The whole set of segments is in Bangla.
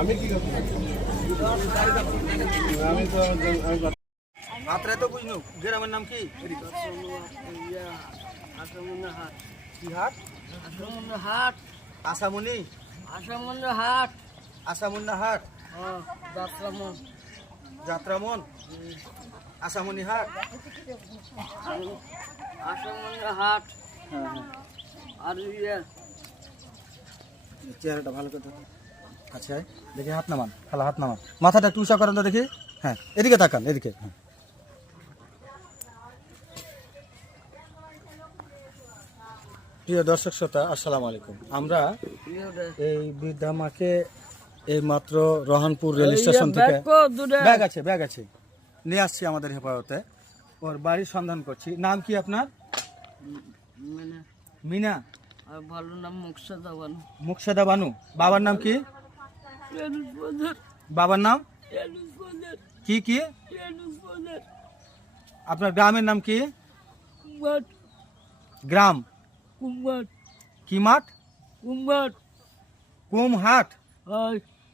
আমি কি আমি তো আত্রাই তো বুঝনু গ্রামের নাম কি? কি হাট? হাট আসামনি হাট আসামুন্না হাট যাত্রামন যাত্রামন আসামনি হাট হাট হ্যাঁ আর চেহারাটা ভালো করে দেখো। আচ্ছা দেখি হাত নামান, খালা হাত নামান, মাথাটা একটু উঁচা করেন তো দেখি। হ্যাঁ এদিকে তাকান, এদিকে। হ্যাঁ প্রিয় দর্শক শ্রোতা, আসসালামু আলাইকুম। আমরা এই বৃদ্ধা মাকে এই মাত্র রহনপুর রেল স্টেশন থেকে ব্যাগ আছে নিয়ে আসছি আমাদের হেফাজতে। ওর বাড়ির সন্ধান করছি। নাম কি আপনার? মিনা। আর ভালো নাম মুকসাদা বানু। মুকসাদা বানু। বাবার নাম কি? বাবার নাম কি? কি আপনার গ্রামের নাম কি? গ্রাম কি মাঠ? কুমহাট।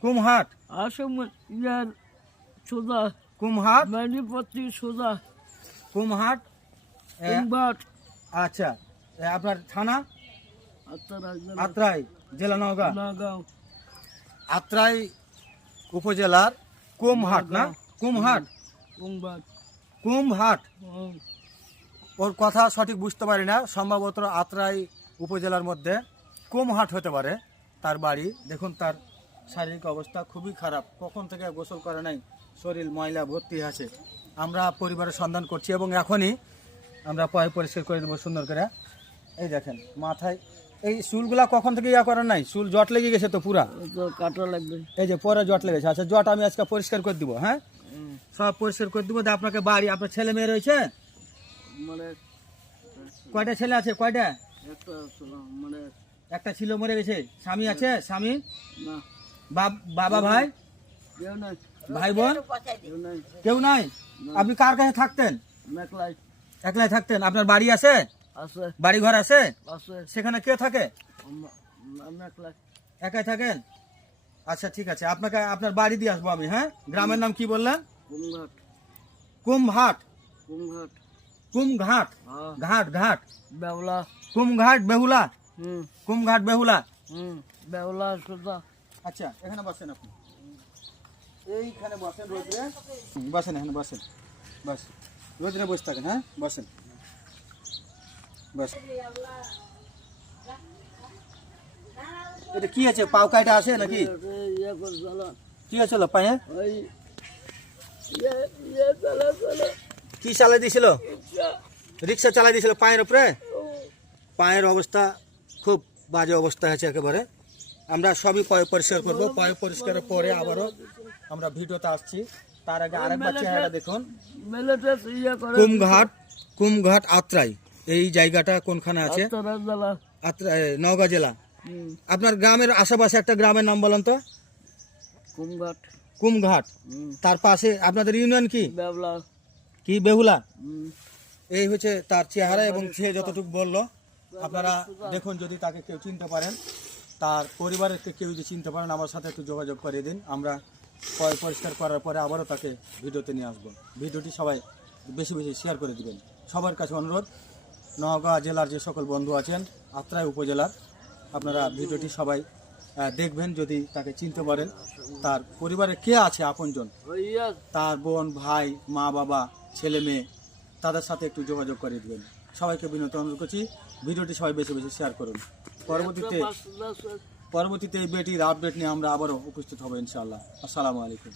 কুমহাট আসাম ইয়ার সোজা কুমহাট মানিপত্তি সোজা কুমহাট। কুমবাট। আচ্ছা আপনার থানা? আত্রাই আত্রাই, জেলা নওগাঁ। নাগাঁও আত্রাই উপজেলার কুমহাট না? কুমহাট কুমবাট কুমহাট। ওর কথা সঠিক বুঝতে পারি না, সম্ভবত আত্রাই উপজেলার মধ্যে কুমহাট হতে পারে তার বাড়ি। দেখুন তার শারীরিক অবস্থা খুবই খারাপ, কখন থেকে গোসল করে নাই, শরীর ময়লা ভর্তি আছে। আমরা পরিবারের সন্ধান করছি এবং এখনই আমরা পয় পরিষ্কার করে দেবো সুন্দর করে। এই দেখেন মাথায় এই চুলগুলা কখন থেকে করার নাই, চুল জট লেগে গেছে তো পুরা, কাটা লাগবে। এই যে পরে জট লেগেছে। আচ্ছা জট আমি আজকে পরিষ্কার করে দিব। হ্যাঁ সব পরিষ্কার করে দেবো। আপনাকে বাড়ি, আপনার ছেলে মেয়ে রয়েছে? মানে কয়টা ছেলে আছে? কয়টা? একটা মানে একটা ছিল, মরে গেছে। স্বামী আছে? স্বামী? না। বাবা ভাই কেউ নাই। ভাই বোন কেউ নাই। কেউ নাই? আপনি কার কাছে থাকতেন? মেকলাই একলাই থাকতেন? আপনার বাড়ি আছে? আছে বাড়ি ঘর আছে? আছে সেখানে কে থাকে? মেকলাই একাই থাকেন? আচ্ছা ঠিক আছে, আপনাকে আপনার বাড়ি দিয়ে আসবো আমি। হ্যাঁ গ্রামের নাম কি বললেন? কুমঘাট কুমহাট। কুমঘাট কুমঘাট হ্যাঁ ঘাট ঘাট বেওলা কুমঘাট বেহুলা। হুম কুমঘাট বেহুলা। বেওলা সোজা। আচ্ছা এখানে বসেন আপনি, এইখানে বসেন রোদ্রে। বসেন এখানে বসেন, বস রোদ্রে বসে থাকেন। হ্যাঁ বসেন বস। এটা কি আছে? পাও কাইটা আছে নাকি? ইয়ে করে চালা কি আছে পায়ে? ওই ইয়ে চালা চালা কি চালাই দিয়েছিল? রিক্সা চালাই দিয়েছিল পায়ের উপরে? পায়ের অবস্থা খুব বাজে অবস্থা আছে একেবারে। আমরা সবই পয় পরিষ্কার করবো। পয় পরিষ্কারের পরে আবারও আমরা ভিডিওতে আসছি। তার আগে আরেকবার চেহারা দেখুন। কুমঘাট, কুমঘাট আত্রাই, এই জায়গাটা কোনখানে আছে? আত্রাই নওগাঁ জেলা। আপনার গ্রামের আশেপাশে একটা গ্রামের নাম বলেন তো? কুমঘাট। কুমঘাট। তার পাশে আপনাদের ইউনিয়ন কি? বেওলা কি বেহুলা। এই হচ্ছে তার চেহারা এবং সে যতটুকু বললো। আপনারা দেখুন, যদি তাকে কেউ চিনতে পারেন, তার পরিবারের কেউ যদি চিনতে পারেন, আমার সাথে একটু যোগাযোগ করে দিন। আমরা পরিষ্কার করার পরে আবারও তাকে ভিডিওতে নিয়ে আসবো। ভিডিওটি সবাই বেশি বেশি শেয়ার করে দিবেন। সবার কাছে অনুরোধ, নওগাঁ জেলার যে সকল বন্ধু আছেন, আত্রাই উপজেলার, আপনারা ভিডিওটি সবাই দেখবেন। যদি তাকে চিনতে পারেন, তার পরিবারে কে আছে আপনজন, তার বোন ভাই মা বাবা ছেলে মেয়ে, তাদের সাথে একটু যোগাযোগ করে দিবেন। সবাইকে বিনত অনুরোধ করছি, ভিডিওটি সবাই বেশি বেশি শেয়ার করুন। পরবর্তীতে এই বেটির আপডেট নিয়ে আমরা আবারও উপস্থিত হব ইনশাআল্লাহ। আসসালামু আলাইকুম।